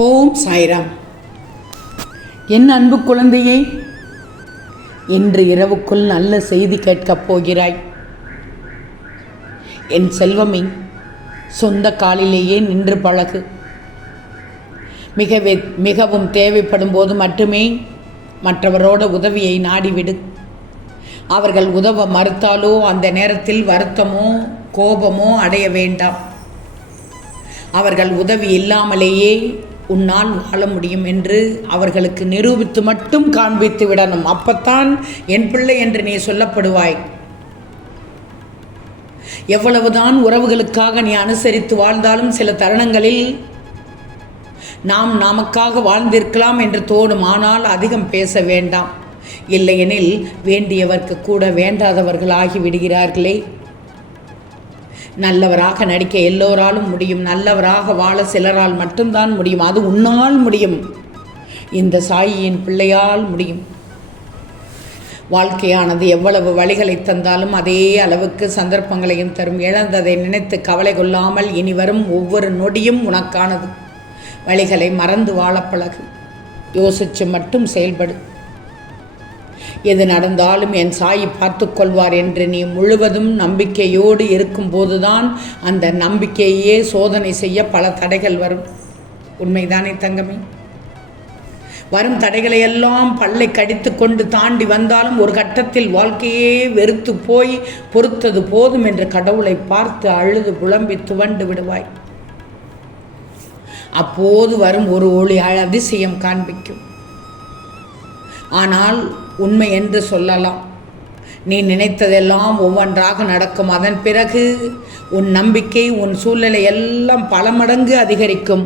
ஓம் சாய்ராம். என் அன்பு குழந்தையே இன்று இரவுக்குள் நல்ல செய்தி கேட்கப் போகிறாய். என் செல்வமே சொந்த காலிலேயே நின்று பழகு. மிகவே மிகவும் தேவைப்படும் போது மட்டுமே மற்றவரோட உதவியை நாடிவிடு. அவர்கள் உதவ மறுத்தாலோ அந்த நேரத்தில் வருத்தமோ கோபமோ அடைய வேண்டாம். அவர்கள் உதவி இல்லாமலேயே உன்னால் வாழ முடியும் என்று அவர்களுக்கு நிரூபித்து மட்டும் காண்பித்து விடணும். அப்பத்தான் என் பிள்ளை என்று நீ சொல்லப்படுவாய். எவ்வளவுதான் உறவுகளுக்காக நீ அனுசரித்து வாழ்ந்தாலும் சில தருணங்களில் நாம் நமக்காக வாழ்ந்திருக்கலாம் என்று தோணும். ஆனால் அதிகம் பேச வேண்டாம். இல்லையெனில் வேண்டியவர்க்கு கூட வேண்டாதவர்கள் ஆகிவிடுகிறார்களே நல்லவராக நடிக்க எல்லோராலும் முடியும். நல்லவராக வாழ சிலரால் மட்டும்தான் முடியும். அது உன்னால் முடியும். இந்த சாயியின் பிள்ளையால் முடியும். வாழ்க்கையானது எவ்வளவு வழிகளை தந்தாலும் அதே அளவுக்கு சந்தர்ப்பங்களையும் தரும். இழந்ததை நினைத்து கவலை கொள்ளாமல் இனி வரும் ஒவ்வொரு நொடியும் உனக்கானது. வழிகளை மறந்து வாழப்பழகு யோசித்து மட்டும் செயல்படு. எது நடந்தாலும் என் சாயி பார்த்து கொள்வார் என்று நீ முழுவதும் நம்பிக்கையோடு இருக்கும்போதுதான் அந்த நம்பிக்கையே சோதனை செய்ய பல தடைகள் வரும். உண்மைதானே தங்கமே? வரும் தடைகளை எல்லாம் பல்லை கடித்து கொண்டு தாண்டி வந்தாலும் ஒரு கட்டத்தில் வாழ்க்கையே வெறுத்து போய் பொறுத்தது போதும் என்று கடவுளை பார்த்து அழுது புலம்பி துவண்டு விடுவாய். அப்போது வரும் ஒரு ஒளி அதிசயம் காண்பிக்கும். ஆனால் உண்மை என்று சொல்லலாம். நீ நினைத்ததெல்லாம் ஒவ்வொன்றாக நடக்கும். அதன் பிறகு உன் நம்பிக்கை உன் சூழ்நிலை எல்லாம் பல மடங்கு அதிகரிக்கும்.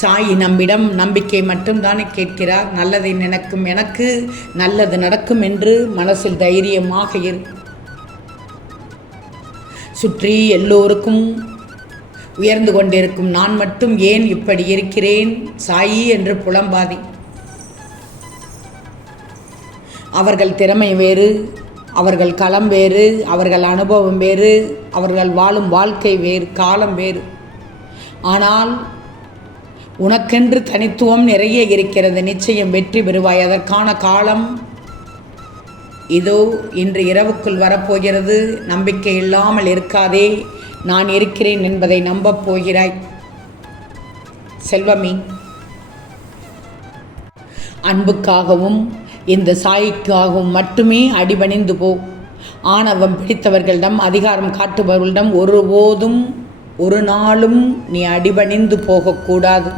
சாயி நம்மிடம் நம்பிக்கை மட்டும்தானே கேட்கிறார். நல்லதை நினைக்கும் எனக்கு நல்லது நடக்கும் என்று மனசில் தைரியமாக இரு. சுற்றி எல்லோருக்கும் உயர்ந்து கொண்டிருக்கும் நான் மட்டும் ஏன் இப்படி இருக்கிறேன்? சாயி என்று புலம்பாதி. அவர்கள் திறமை வேறு அவர்கள் களம் வேறு அவர்கள் அனுபவம் வேறு அவர்கள் வாழும் வாழ்க்கை வேறு காலம் வேறு. ஆனால் உனக்கென்று தனித்துவம் நிறைய இருக்கிறது நிச்சயம் வெற்றி பெறுவாய். அதற்கான காலம் இதோ இன்று இரவுக்குள் வரப்போகிறது. நம்பிக்கை இல்லாமல் இருக்காதே. நான் இருக்கிறேன் என்பதை நம்பப் போகிறாய். செல்வமி அன்புக்காகவும் இந்த சாய்க்காகவும் மட்டுமே அடிபணிந்து போ. ஆணவம் பிடித்தவர்களிடம் அதிகாரம் காட்டுபவர்களிடம் ஒருபோதும் ஒரு நாளும் நீ அடிபணிந்து போகக்கூடாது.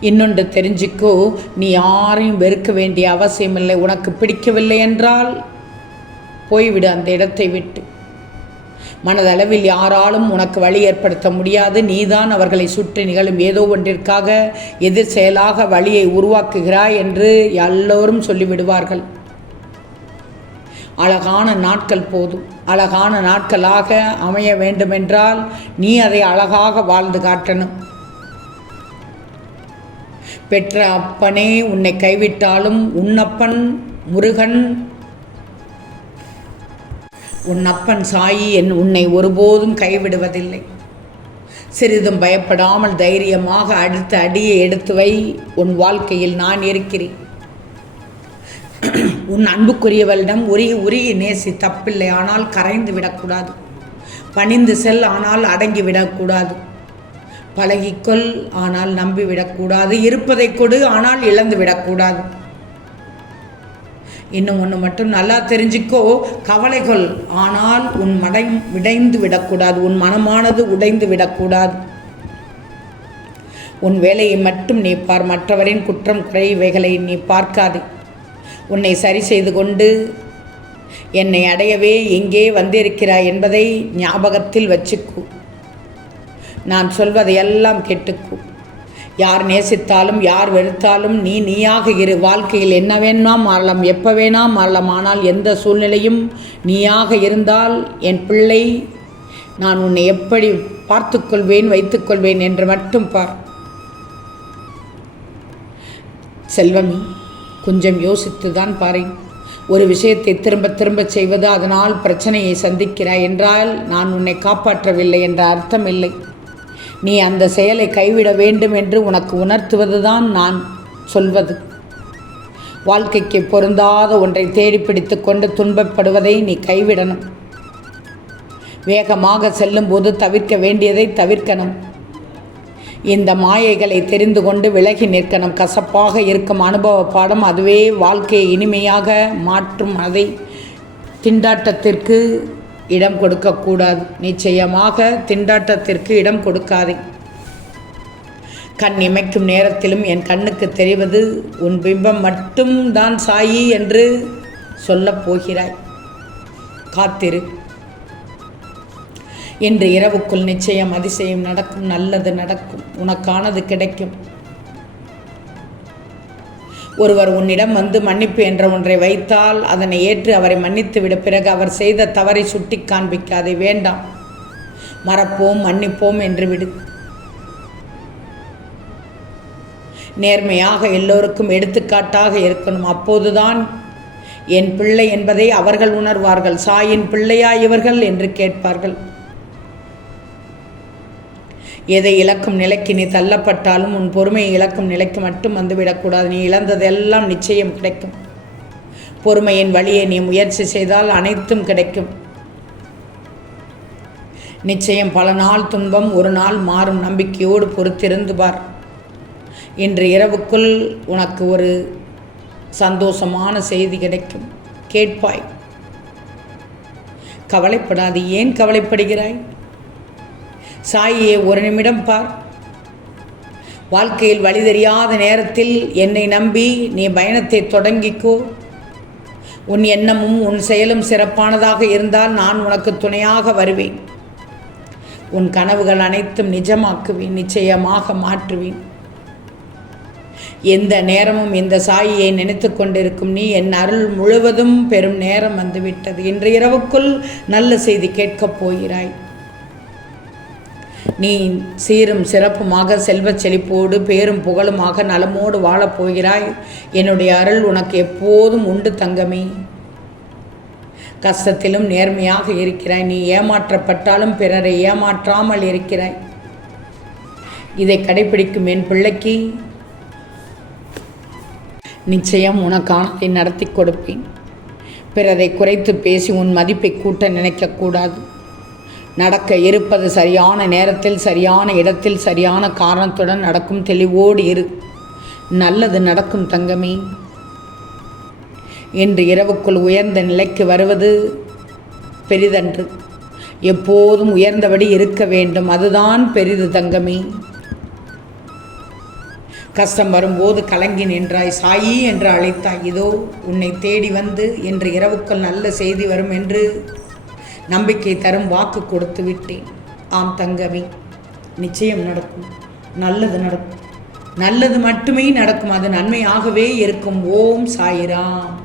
இன்னொன்று தெரிஞ்சுக்கோ நீ யாரையும் வெறுக்க வேண்டிய அவசியமில்லை உனக்கு பிடிக்கவில்லை என்றால் போய்விடு அந்த இடத்தை விட்டு. மனதளவில் யாராலும் உனக்கு வழி ஏற்படுத்த முடியாது. நீதான் அவர்களை சுற்றி நிகழும். ஏதோ ஒன்றிற்காக எதிர் செயலாக வழியை உருவாக்குகிறாய் என்று எல்லோரும் சொல்லிவிடுவார்கள். அழகான நாட்கள் போதும். அழகான நாட்களாக அமைய வேண்டுமென்றால் நீ அதை அழகாக வாழ்ந்து காட்டணும். பெற்ற அப்பனே உன்னை கைவிட்டாலும் உன்னப்பன் முருகன் உன் அப்பன் சாயி என் உன்னை ஒருபோதும் கைவிடுவதில்லை. சிறிதும் பயப்படாமல் தைரியமாக அடுத்த அடியை எடுத்து வை. உன் வாழ்க்கையில் நான் இருக்கிறேன். உன் அன்புக்குரியவளிடம் உரிய உரிய நேசி தப்பில்லை. ஆனால் கரைந்து விடக்கூடாது. பணிந்து செல் ஆனால் அடங்கி விடக்கூடாது. பழகிக்கொள் ஆனால் நம்பி விடக்கூடாது இருப்பதை கொடு ஆனால் இழந்து விடக்கூடாது. இன்னும் ஒன்று மட்டும் நல்லா தெரிஞ்சுக்கோ. கவலைகள் ஆனால் உன் மடை விடைந்து விடக்கூடாது. உன் மனமானது உடைந்து விடக்கூடாது. உன் வேலையை மட்டும் நீ பார். மற்றவரின் குற்றம் குறை இவைகளை நீ பார்க்காதே. உன்னை சரி செய்து கொண்டு என்னை அடையவே எங்கே வந்திருக்கிறாய் என்பதை ஞாபகத்தில் வச்சுக்கு. நான் சொல்வதையெல்லாம் கேட்டுக்கோ. யார் நேசித்தாலும் யார் வெறுத்தாலும் நீ நீயாக இரு. வாழ்க்கையில் என்ன வேணா மாறலாம் எப்போ வேணா மாறலாம். ஆனால் எந்த சூழ்நிலையும் நீயாக இருந்தால் என் பிள்ளை நான் உன்னை எப்படி பார்த்துக்கொள்வேன் வைத்துக்கொள்வேன் என்று மட்டும் பார். செல்வமி கொஞ்சம் யோசித்து தான் பாரு ஒரு விஷயத்தை திரும்ப திரும்ப செய்வது அதனால் பிரச்சனையை சந்திக்கிறாய் என்றால் நான் உன்னை காப்பாற்றவில்லை என்ற அர்த்தம் இல்லை. நீ அந்த செயலை கைவிட வேண்டும் என்று உனக்கு உணர்த்துவதுதான் நான் சொல்வது. வாழ்க்கைக்கு பொருந்தாத ஒன்றை தேடி பிடித்து கொண்டு துன்பப்படுவதை நீ கைவிடணும். வேகமாக செல்லும்போது தவிர்க்க வேண்டியதை தவிர்க்கணும். இந்த மாயைகளை தெரிந்து கொண்டு விலகி நிற்கணும். கசப்பாக இருக்கும் அனுபவ பாடம் அதுவே வாழ்க்கையை இனிமையாக மாற்றும். அதை திண்டாட்டத்திற்கு இடம் கொடுக்கக்கூடாது. நிச்சயமாக திண்டாட்டத்திற்கு இடம் கொடுக்காதே. கண் இமைக்கும் நேரத்திலும் என் கண்ணுக்கு தெரிவது உன் பிம்பம் மட்டும் தான் சாயி என்று சொல்லப் போகிறாய். காத்திரு. இன்று இரவுக்குள் நிச்சயம் அதிசயம் நடக்கும் நல்லது நடக்கும் உனக்கானது கிடைக்கும். ஒருவர் உன்னிடம் வந்து மன்னிப்பு என்ற ஒன்றை வைத்தால் அதனை ஏற்று அவரை மன்னித்து விட பிறகு அவர் செய்த தவறை சுட்டி காண்பிக்காதே வேண்டாம். மறப்போம் மன்னிப்போம் என்று விடு. நேர்மையாக எல்லோருக்கும் எடுத்துக்காட்டாக இருக்கணும். அப்போதுதான் என் பிள்ளை என்பதை அவர்கள் உணர்வார்கள். சாயின் பிள்ளையா இவர்கள் என்று கேட்பார்கள். எதை இழக்கும் நிலைக்கு நீ தள்ளப்பட்டாலும் உன் பொறுமையை இழக்கும் நிலைக்கு மட்டும் வந்துவிடக்கூடாது. நீ இழந்ததெல்லாம் நிச்சயம் கிடைக்கும். பொறுமையின் வழியை நீ முயற்சி செய்தால் அனைத்தும் கிடைக்கும். நிச்சயம் பல நாள் துன்பம் ஒரு நாள் மாறும். நம்பிக்கையோடு பொறுத்திருந்து பார். இன்று இரவுக்குள் உனக்கு ஒரு சந்தோஷமான செய்தி கிடைக்கும். கேட்பாய். கவலைப்படாது. ஏன் கவலைப்படுகிறாய்? சாயியே ஒரு நிமிடம் பார். வாழ்க்கையில் வழி தெரியாத நேரத்தில் என்னை நம்பி நீ பயணத்தை தொடங்கிக்கோ. உன் எண்ணமும் உன் செயலும் சிறப்பானதாக இருந்தால் நான் உனக்கு துணையாக வருவேன். உன் கனவுகள் அனைத்தும் நிஜமாக்குவேன் நிச்சயமாக மாற்றுவேன். எந்த நேரமும் இந்த சாயியை நினைத்து கொண்டிருக்கும் நீ என் அருள் முழுவதும் பெரும் நேரம் வந்துவிட்டது. இன்று இரவுக்குள் நல்ல செய்தி கேட்கப் போகிறாய். நீ சீரும் சிறப்புமாக செல்வச் செழிப்போடு பேரும் புகழுமாக நலமோடு வாழப்போகிறாய் என்னுடைய அருள் உனக்கு எப்போதும் உண்டு தங்கமே. கஷ்டத்திலும் நேர்மையாக இருக்கிறாய். நீ ஏமாற்றப்பட்டாலும் பிறரை ஏமாற்றாமல் இருக்கிறாய். இதை கடைபிடிக்கும் என் பிள்ளைக்கு நிச்சயம் உனக்கானதை நடத்தி கொடுப்பேன். பிறரை குறைத்து பேசி உன் மதிப்பை கூட்ட நினைக்கக்கூடாது நடக்க இருப்பது சரியான நேரத்தில் சரியான இடத்தில் சரியான காரணத்துடன் நடக்கும் தெளிவோடு இரு. நல்லது நடக்கும் தங்கமே. இன்று இரவுக்குள் உயர்ந்த நிலைக்கு வருவது பெரிதன்று. எப்போதும் உயர்ந்தபடி இருக்க வேண்டும். அதுதான் பெரிது தங்கமே. கஷ்டம் வரும்போது கலங்கி நின்றாய். சாயி என்று அழைத்தாய். இதோ உன்னை தேடி வந்து இன்று இரவுக்குள் நல்ல செய்தி வரும் என்று நம்பிக்கை தரும் வாக்கு கொடுத்து விட்டேன். ஆம் தங்கவி நிச்சயம் நடக்கும். நல்லது நடக்கும். நல்லது மட்டுமே நடக்கும். அது நன்மையாகவே இருக்கும். ஓம் சாயிராம்.